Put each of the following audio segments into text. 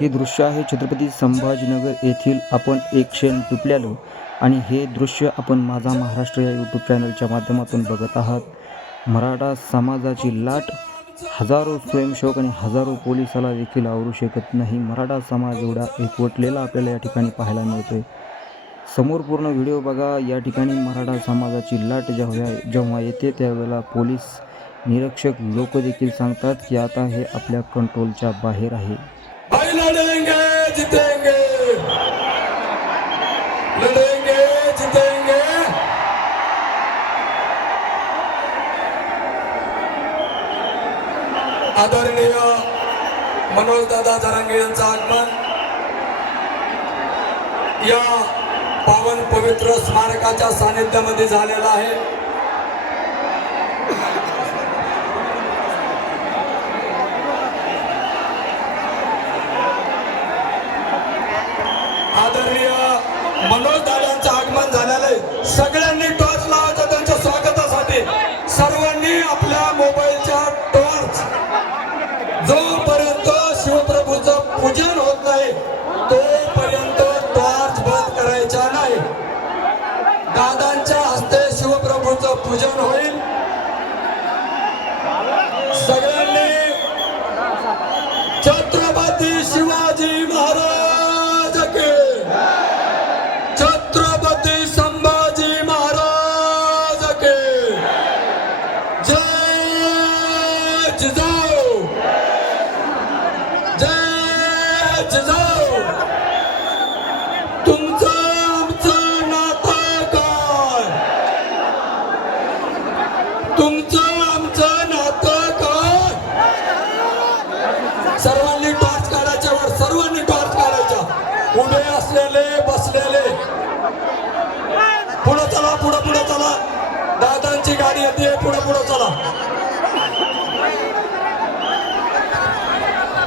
हे दृश्य आहे छत्रपती संभाजीनगर येथील आपण एक क्षण टिपल्यालो आणि हे दृश्य आपण माझा महाराष्ट्र या यूट्यूब चॅनलच्या माध्यमातून बघत आहात. मराठा समाजाची लाट हजारो स्वयंसेवक आणि हजारो पोलिसाला देखील आवरू शकत नाही. मराठा समाज एवढा एकवटलेला आपल्याला या ठिकाणी पाहायला मिळतोय. समोर पूर्ण व्हिडिओ बघा. या ठिकाणी मराठा समाजाची लाट जेव्हा जेव्हा येते त्यावेळेला पोलीस निरीक्षक लोक देखील सांगतात की आता हे आपल्या कंट्रोलच्या बाहेर आहे. जीतेंगे। लड़ेंगे जीतेंगे। आदरणीय मनोज दादा जरांगे यांचं आगमन. या पावन पवित्र स्मारकाच्या सानिध्यामध्ये झालेलं आहे. आदरणीय मनोज दादांचं आगमन झालेलं आहे. सगळ्यांनी टॉर्च लावायचं त्यांच्या स्वागतासाठी. सर्वांनी आपल्या मोबाईल असलेले बसलेले. पुढे चला पुढे पुढे चला. दादांची गाडी येते पुढे पुढे चला.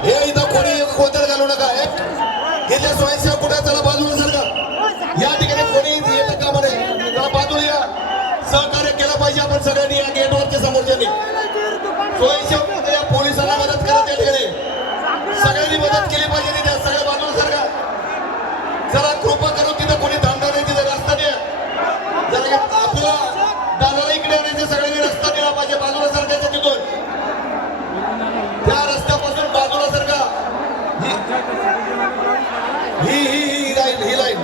हे इथं कोणी गोंधळ घालू नका. एक इथे स्वयंसेवक कुठे? चला बाजूला सर का या ठिकाणी कोणी येतं का म्हणे? चला बाजूला या. सहकार्य केलं पाहिजे आपण सगळ्यांनी. सगळ्यांनी रस्ता दिला पाहिजे बाजूला सरकायचं तिथून. त्या रस्त्यापासून बाजूला सरका ही ही ही लाईन ही लाईन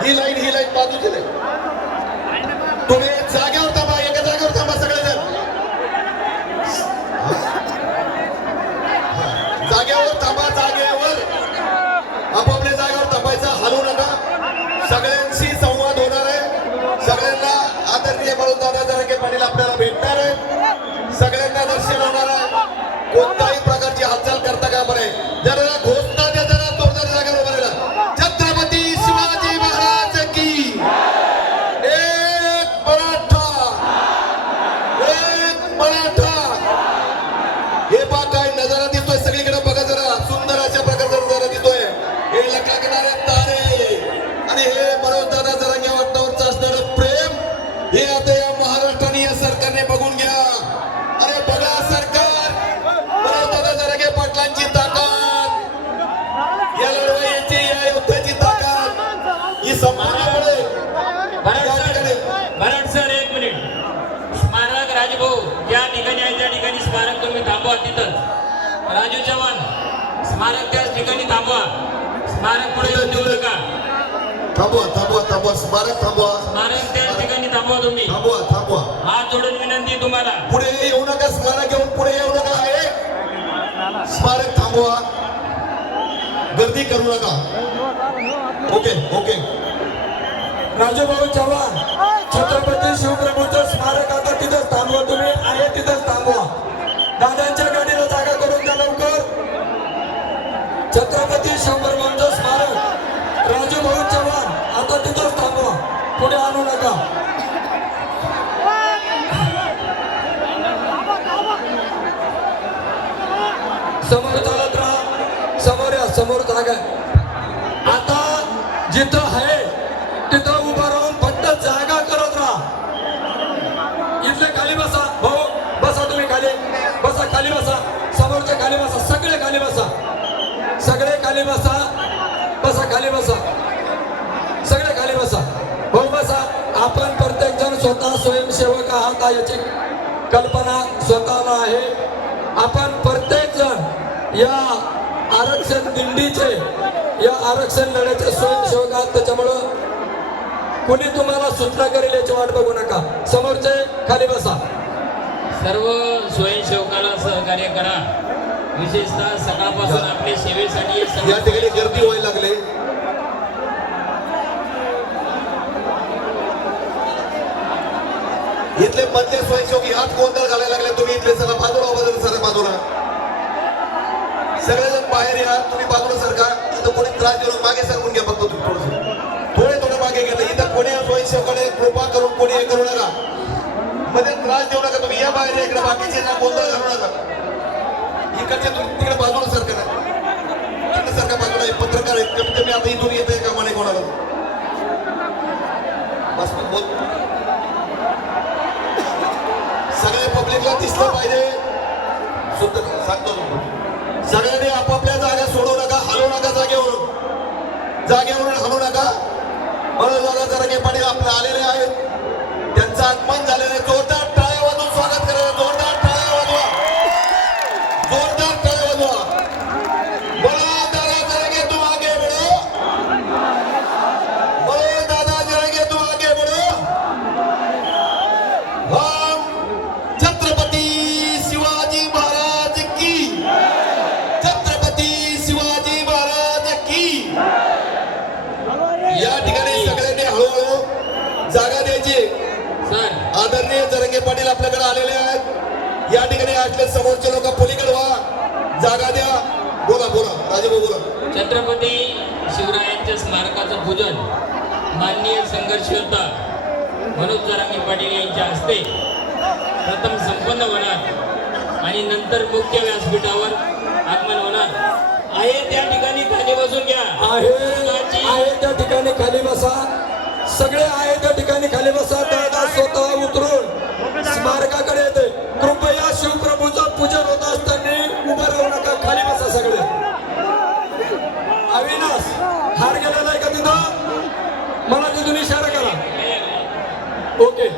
ही लाईन ही लाईन बाजूची लाईन तुम्ही जाग्यावर आदरणीय म्हणून दादा जरांगे पाटील आपल्याला भेटणार आहे सगळ्यांना दर्शन चव्हाण. स्मारक त्याच ठिकाणी थांबवा. स्मारक पुढे येऊन देऊ नका. थांबवा थांबवा थांबवा. स्मारक थांबवा. स्मारक त्याच ठिकाणी थांबवा तुम्ही. थांबवा थांबवा. हात जोडून विनंती तुम्हाला. पुढे येऊ नका स्मारक घेऊन पुढे येऊ नका. स्मारक थांबवा. गर्दी करू नका. Okay okay. राजूभाऊ चव्हाण छत्रपती शिवप्रभूचं स्मारक आता तिथंच थांबवा तुम्ही. आहे तिथंच थांबवा. दादांच्या गाडीला जागा करून द्या लवकर. छत्रपती शिवप्रभूंचं स्मारक. राजूभाऊ चव्हाण आता तिथंच थांबवा. पुढे आणू नका. समर्थ याची कल्पना स्वतःला आहे. आपण प्रत्येक जण या आरक्षण दिंडीचे या आरक्षण लढ्याचे स्वयंसेवक आहात. त्याच्यामुळं कोणी तुम्हाला सूचना करेल याची वाट बघू नका. समोरचे खाली बसा. सर्व स्वयंसेवकाला सहकार्य करा. विशेषतः सकाळपासून आपल्या सेवेसाठी या ठिकाणी गर्दी व्हायला इथले मधले स्वयंसेवकी हात गोंधळ घालायला लागले. तुम्ही इथले सगळं बाजूला बाजूला सगळं बाजूला सगळेजण बाहेर या. तुम्ही बाजूला सरका इथं कोणी त्रास देऊन मागे सरकून घ्या फक्त तुम्ही थोडस. थोडे थोडे मागे गेले इथं कोणी स्वयंसेवकाने कृपा करून कोणी हे करू नका. मध्ये त्रास देऊ नका तुम्ही. या बाहेर इकडे बाकीचे ना गोंधळ घालू नका. इकडचे तुम्ही तिकडे बाजूला सरका ना तिकडे सरका बाजूला पत्रकार आहेत कमी कमी आता इथून येते का? म्हणे कोणाला बस बोल सगळ्या पब्लिकला दिसलं पाहिजे. सांगतो. सगळ्यांनी आपापल्या जागा सोडू नका हलवू नका जागेवरून. जागेवरून हलवू नका. म्हणून दादा जरांगे पाटील आपले आलेले आहेत. त्यांचं आगमन जरंगे पाटील आपल्याकडे आलेले आहेत. या ठिकाणी असले समोरचे लोक पलीकडे व्हा. जागा द्या. बोला बोला. राजेभाऊ बोला. छत्रपती शिवरायांच्या स्मारकाचं पूजन माननीय संघर्ष योद्धा मनोज जरांगे पाटील यांच्या हस्ते प्रथम संपन्न होणार आणि नंतर मुख्य व्यासपीठावर आगमन होणार. आहे त्या ठिकाणी खाली बसून घ्या. आहे आहे त्या ठिकाणी खाली बसा. सगळे आहे त्या ठिकाणी खाली बसा दादा स्वतः उतरून स्मारकाकडे येते कृपया शिवप्रभूचं पूजन होत असताना उभं राहू नका खाली बसा सगळे. अविनाश हार गेला नाही का तिथं? मला तिथून इशारा करा. ओके.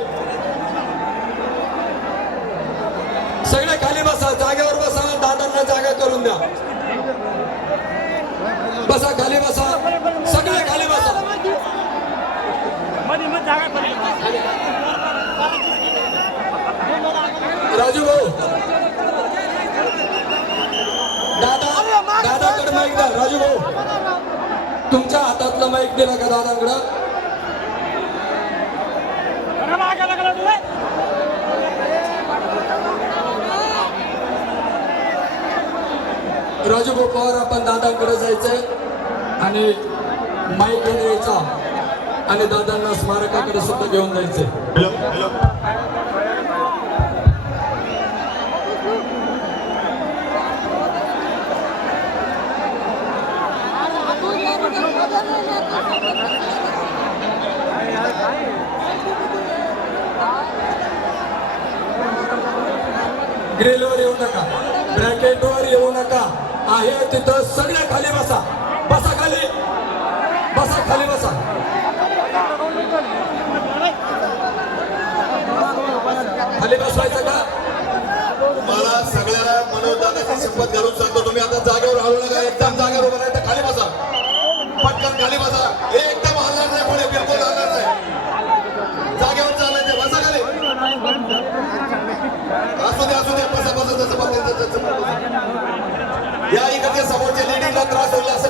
सगळे खाली बसा जागेवर बसा दादांना जागा करून द्या. बसा खाली बसा. सगळे खाली बसा. राजू भाऊ दादा दादाकडे माईक द्या राजू भाऊ. तुमच्या हातातलं माईक दिला का दादाकडं? राजू भाऊ पवार आपण दादांकडे जायचंय आणि माईक घेऊन यायचा. आणि दादांना स्मारकाकडे सुद्धा घेऊन जायचंय. ग्रिलवर येऊ नका. ब्रॅकेटवर येऊ नका. आहे तिथं सगळ्या खाली बसा. बसा खाली. बसा खाली बसा. खाली बसवायचं का? मला सगळ्याला मनोदानाची शपथ घालून सांगतो. तुम्ही आता जागेवर हळू नका. एकदम जागेवर उभं राहा. खाली la